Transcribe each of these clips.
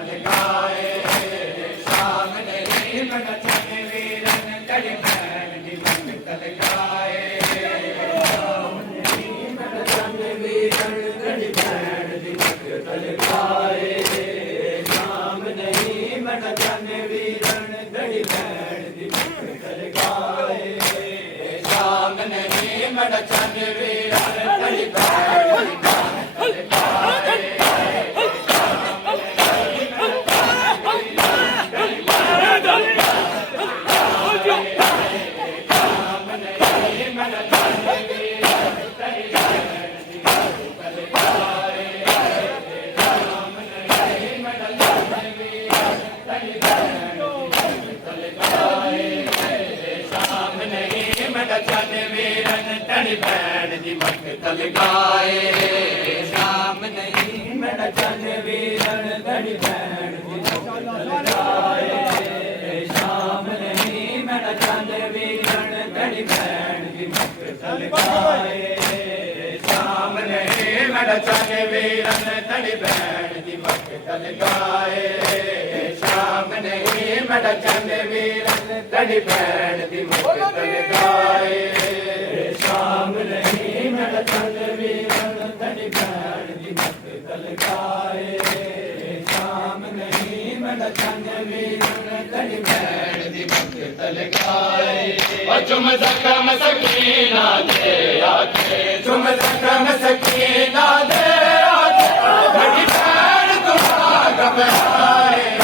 ਲਗਾਏ ਸ਼ਾਮ ਨਹੀਂ ਮਨ ਚੰਨ ਵੀਰਨ ਤੜੀ ਭੈਣ ਦੀ ਮੰਗਤ ਲਗਾਏ ਸ਼ਾਮ ਨਹੀਂ ਮਨ ਚੰਨ ਵੀਰਨ ਤੜੀ ਭੈਣ ਦੀ ਮੰਗਤ ਲਗਾਏ ਸ਼ਾਮ ਨਹੀਂ ਮਨ ਚੰਨ ਵੀਰਨ ਤੜੀ ਭੈਣ ਦੀ ਮੰਗਤ ਲਗਾਏ ਸ਼ਾਮ ਨਹੀਂ ਮਨ ਚੰਨ ਵੀਰਨ ਤੜੀ ਭੈਣ ਦੀ ਭੈਣ ਦੀ ਮੰਗਤ ਲਗਾਏ ਸ਼ਾਮ ਨਹੀਂ ਮਨ ਚੰਨ ਵੀਰਨ ਤੜੀ ਭੈਣ ਦੀ ਮੰਗਤ ਲਗਾਏ ਸ਼ਾਮ ਨਹੀਂ ਮਨ ਚੰਨ ਵੀਰਨ ਤੜੀ ਭੈਣ ਦੀ ਮੰਗਤ ਲਗਾਏ ਸ਼ਾਮ ਨਹੀਂ ਮਨ ਚੰਨ ਵੀਰਨ ਤੜੀ ਭੈਣ ਦੀ ਮੰਗਤ ਲਗਾਏ ਸ਼ਾਮ ਨਹੀਂ ਮਨ ਚੰਨ ਵੀਰਨ ਤੜੀ ਭੈਣ ਦੀ ਮੰਗਤ ਲਗਾਏ ਸ਼ਾਮ ਨਹੀਂ ਮਨ ਚੰਨ ਵੀਰਨ ਤੜੀ ਭੈਣ ਦੀ ਮੰਗਤ ਲਗਾਏ ਸ਼ਾਮ ਨਹੀਂ ਮਨ ਚੰਨ ਵੀਰਨ ਤੜੀ ਭੈਣ ਦੀ ਮੰਗਤ ਲਗਾਏ ਓ ਚੁੰਮ ਜ਼ਖਮ ਸਕੀਨਾ ਦੇ ਆਕੇ ਚੁੰਮ ਜ਼ਖਮ ਸਕੀਨਾ ਦੇ ਆਕੇ ਤੜੀ ਭੈਣ ਤੁਮਾ ਘਬਰਾਏ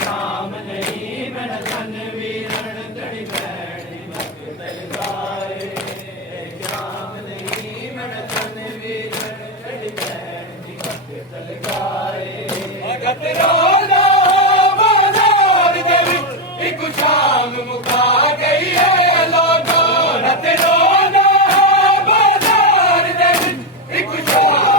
ਸ਼ਾਮ ਨਹੀਂ ਮਨ ਚੰਨ ਵੀਰਨ ਤੜੀ ਭੈਣ ਦੀ ਮੰਗਤ ਲਗਾਏ ਸ਼ਾਮ ਨਹੀਂ ਮਨ ਚੰਨ ਵੀਰਨ ਤੜੀ ਭੈਣ ਦੀ ਮੰਗਤ ਲਗਾਏ ਜਦ ਰੋਣਾ ਬਾਜ਼ਾਰ ਦੇ ਵਿੱਚ ਇੱਕ ਸ਼ਾਮ ਮੁਕਾ ਗਈ ਏ ਲੋਗੋ ਜਦ ਰੋਣਾ ਬਾਜ਼ਾਰ ਦੇ ਵਿੱਚ ਇੱਕ ਸ਼ਾਮ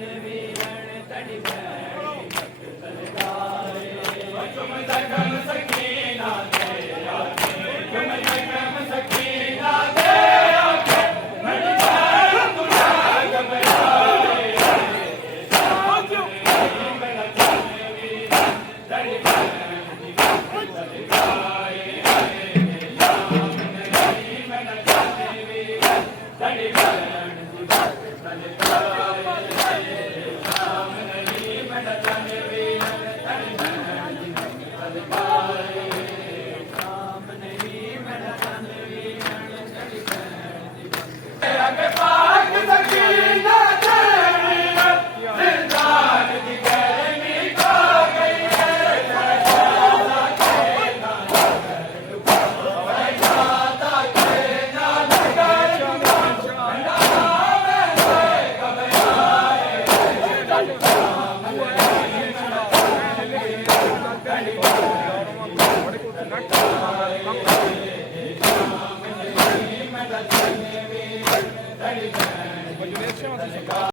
ਵੀਰਣ ਤੜੀ ਬੈਣੀ ਤਲਕਾਏ ਤੁਮ ਜਗਮ ਸਕੀਨਾ ਦੇ ਆਖੇ ਤੁਮ ਜਗਮ ਸਕੀਨਾ ਦੇ ਆਖੇ ਮੜੀ ਬਾਰ ਤੁਮਾ ਘਬਰਾਏ ਸਾਜੋ ਮੇਰਾ ਚੰਨ ਵੀਰਣ ਤੜੀ ਬੈਣੀ ਤਲਕਾਏ ਮੇਰਾ ਚੰਨ ਵੀਰਣ ਤੜੀ ਬੈਣੀ ਤਲਕਾਏ